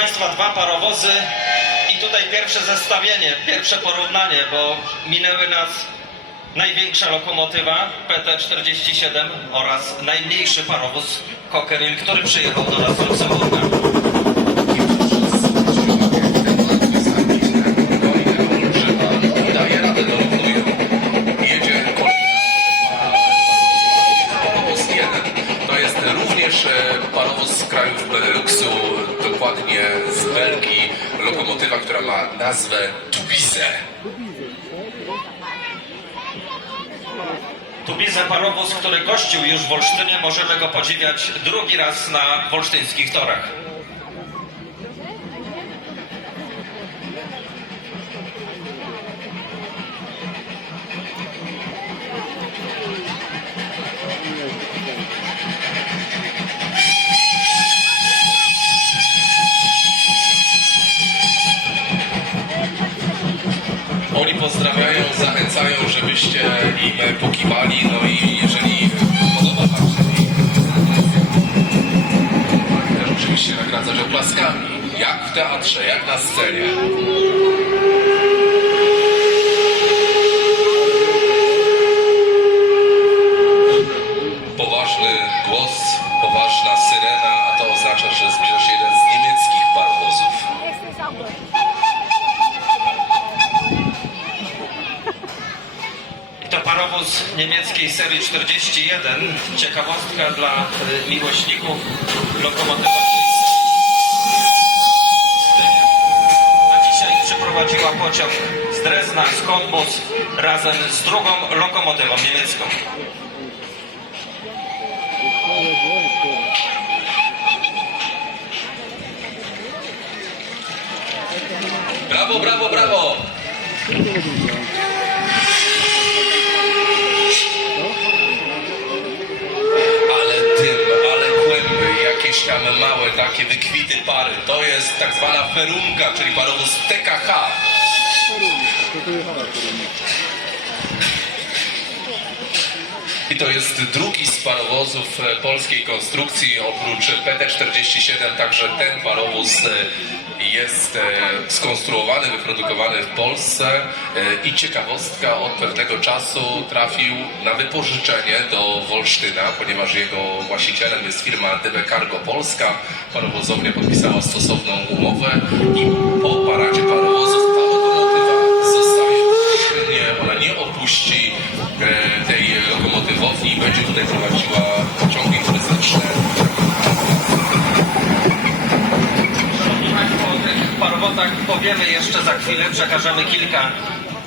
Państwa, dwa parowozy i tutaj pierwsze zestawienie, pierwsze porównanie, bo minęły nas największa lokomotywa PT-47 oraz najmniejszy parowóz Cockerill, który przyjechał do nas z Luksemburga. To jest również e, parowóz z krajów dokładnie z Belgii. Lokomotywa, która ma nazwę Tubize. Tubize parowóz, który gościł już w Olsztynie, możemy go podziwiać drugi raz na wolsztyńskich torach. Żebyście im pokiwali, no i jeżeli podoba Wam się też oczywiście nagradzać oklaskami, jak w teatrze, jak na scenie. Poważny głos, poważna parowóz niemieckiej serii 41. Ciekawostka dla y, miłośników lokomotywowych. A dzisiaj przyprowadziła pociąg z Drezna, z Cottbus razem z drugą lokomotywą niemiecką. Brawo, brawo, brawo! Ale dym, ale tam małe takie wykwity pary. To jest tak zwana ferunka, czyli parowóz TKH. I to jest drugi z parowozów e, polskiej konstrukcji, oprócz PT-47, także ten parowóz e, jest e, skonstruowany, wyprodukowany w Polsce i ciekawostka, od pewnego czasu trafił na wypożyczenie do Wolsztyna, ponieważ jego właścicielem jest firma DB Cargo Polska. Parowozownia podpisała stosowną umowę i po paradzie parowozów ta lokomotywa zostaje w Wolsztynie. Ona nie opuści i będzie tutaj prowadziła pociągi turystyczne. Szanowni Państwo, o tych parowozach powiemy jeszcze za chwilę, przekażemy kilka,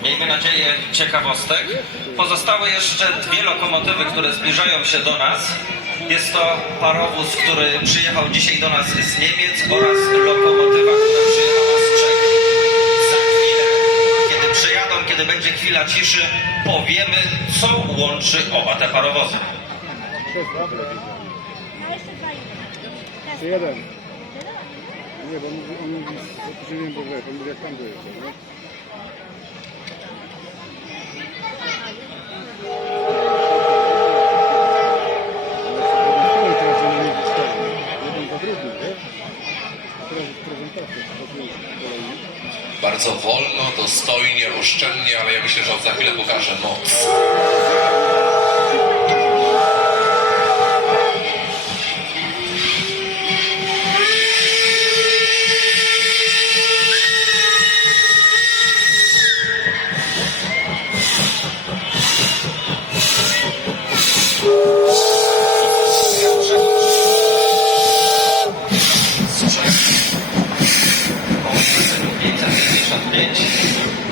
miejmy nadzieję, ciekawostek. Pozostały jeszcze dwie lokomotywy, które zbliżają się do nas. Jest to parowóz, który przyjechał dzisiaj do nas z Niemiec oraz lokomotywa, która przyjechała z Czech. Za chwilę, kiedy przyjadą, kiedy będzie chwila ciszy, powiemy, co łączy oba te parowozy. Jeden? Nie, bo on mówi, mówi z opóźnieniem, bo jak tam dojedzie, nie? Ale teraz będą mieli cztery. Jeden za drugim, nie? Teraz jest prezentacja, to jest kolei. Bardzo wolno, dostojnie, oszczędnie, ale ja myślę, że on za chwilę pokaże moc.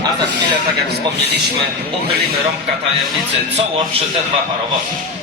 A za chwilę, tak jak wspomnieliśmy, uchylimy rąbka tajemnicy, co łączy te dwa parowozy.